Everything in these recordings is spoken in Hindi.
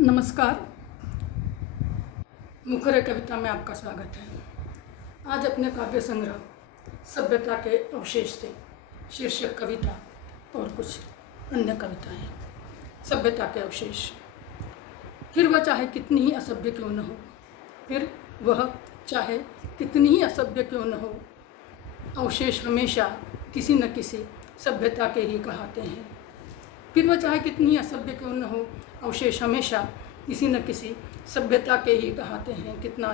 नमस्कार। मुखर कविता में आपका स्वागत है। आज अपने काव्य संग्रह सभ्यता के अवशेष से शीर्षक कविता और कुछ अन्य कविताएं। सभ्यता के अवशेष। फिर वह चाहे कितनी ही असभ्य क्यों न हो, फिर वह चाहे कितनी ही असभ्य क्यों न हो, अवशेष हमेशा किसी न किसी सभ्यता के ही कहाते हैं। फिर वह चाहे कितनी असभ्य क्यों न हो, अवशेष हमेशा किसी न किसी सभ्यता के ही कहाते हैं। कितना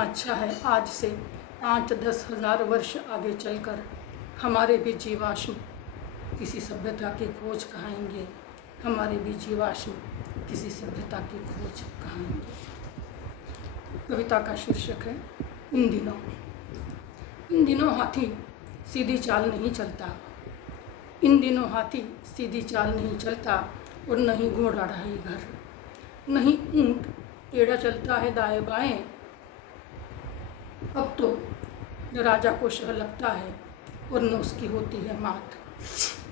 अच्छा है आज से 5-10 हज़ार वर्ष आगे चलकर हमारे भी जीवाश्म किसी सभ्यता की खोज कहाएंगे। हमारे भी जीवाश्म किसी सभ्यता की खोज कहाएंगे। कविता का शीर्षक है इन दिनों हाथी सीधी चाल नहीं चलता। इन दिनों हाथी सीधी चाल नहीं चलता और न ही घोड़ा ढाई घर, नहीं ऊंट टेढ़ा चलता है दाएं बाएं। अब तो न राजा को शह लगता है और न उसकी होती है मात।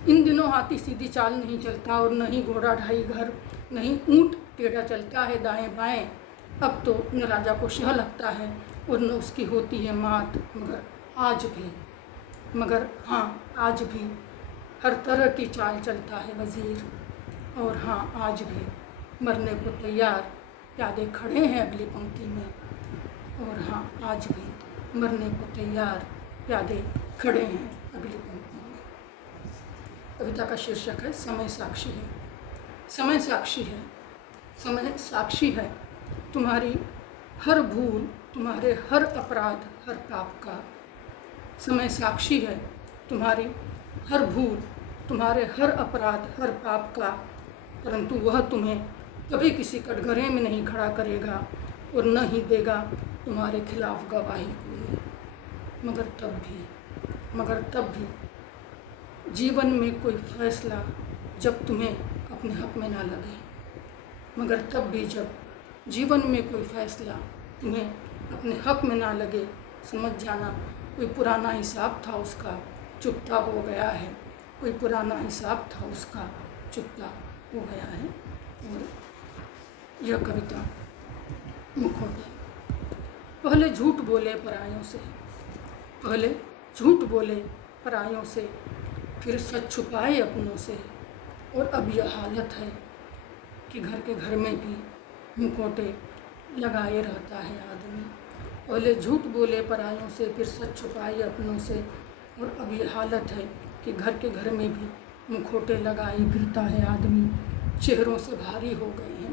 इन दिनों हाथी सीधी चाल नहीं चलता और न ही घोड़ा ढाई घर, नहीं ऊंट टेढ़ा चलता है दाएं बाएं। अब तो न राजा को शह लगता है और न उसकी होती है मात। मगर आज भी हर तरह की चाल चलता है वज़ीर। और आज भी मरने को तैयार प्यादे खड़े हैं अगली पंक्ति में। और आज भी मरने को तैयार प्यादे खड़े हैं अगली पंक्ति में। कविता का शीर्षक है समय साक्षी है। समय साक्षी है तुम्हारी हर भूल, तुम्हारे हर अपराध, हर पाप का। समय साक्षी है तुम्हारी हर भूल, तुम्हारे हर अपराध, हर पाप का। परंतु वह तुम्हें कभी किसी कटघरे में नहीं खड़ा करेगा और न ही देगा तुम्हारे खिलाफ गवाही कोई। मगर तब भी जीवन में कोई फैसला जब तुम्हें अपने हक में ना लगे, मगर तब भी जब जीवन में कोई फैसला तुम्हें अपने हक में ना लगे, समझ जाना कोई पुराना हिसाब था उसका चुकता हो गया है। कोई पुराना हिसाब था उसका चुकता हो गया है। और यह कविता मुखौटे। पहले झूठ बोले परायों से, फिर सच छुपाए अपनों से। और अब यह हालत है कि घर में भी मुखौटे लगाए रहता है आदमी। पहले झूठ बोले परायों से, फिर सच छुपाए अपनों से। और अब ये हालत है कि घर में भी मुखौटे लगाए फिरता है आदमी। चेहरों से भारी हो गए हैं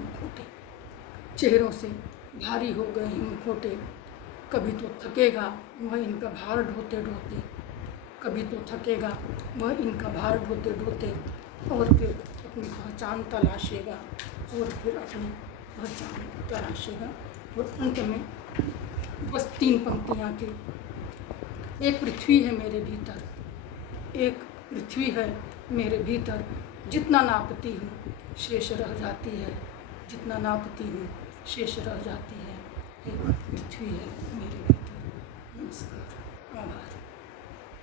मुखौटे। कभी तो थकेगा वह इनका भार ढोते ढोते, और फिर अपनी पहचान तलाशेगा और अंत में बस 3 पंक्तियाँ की। एक पृथ्वी है मेरे भीतर, जितना नापती हूँ शेष रह जाती है। एक पृथ्वी है मेरे भीतर। नमस्कार, आभार।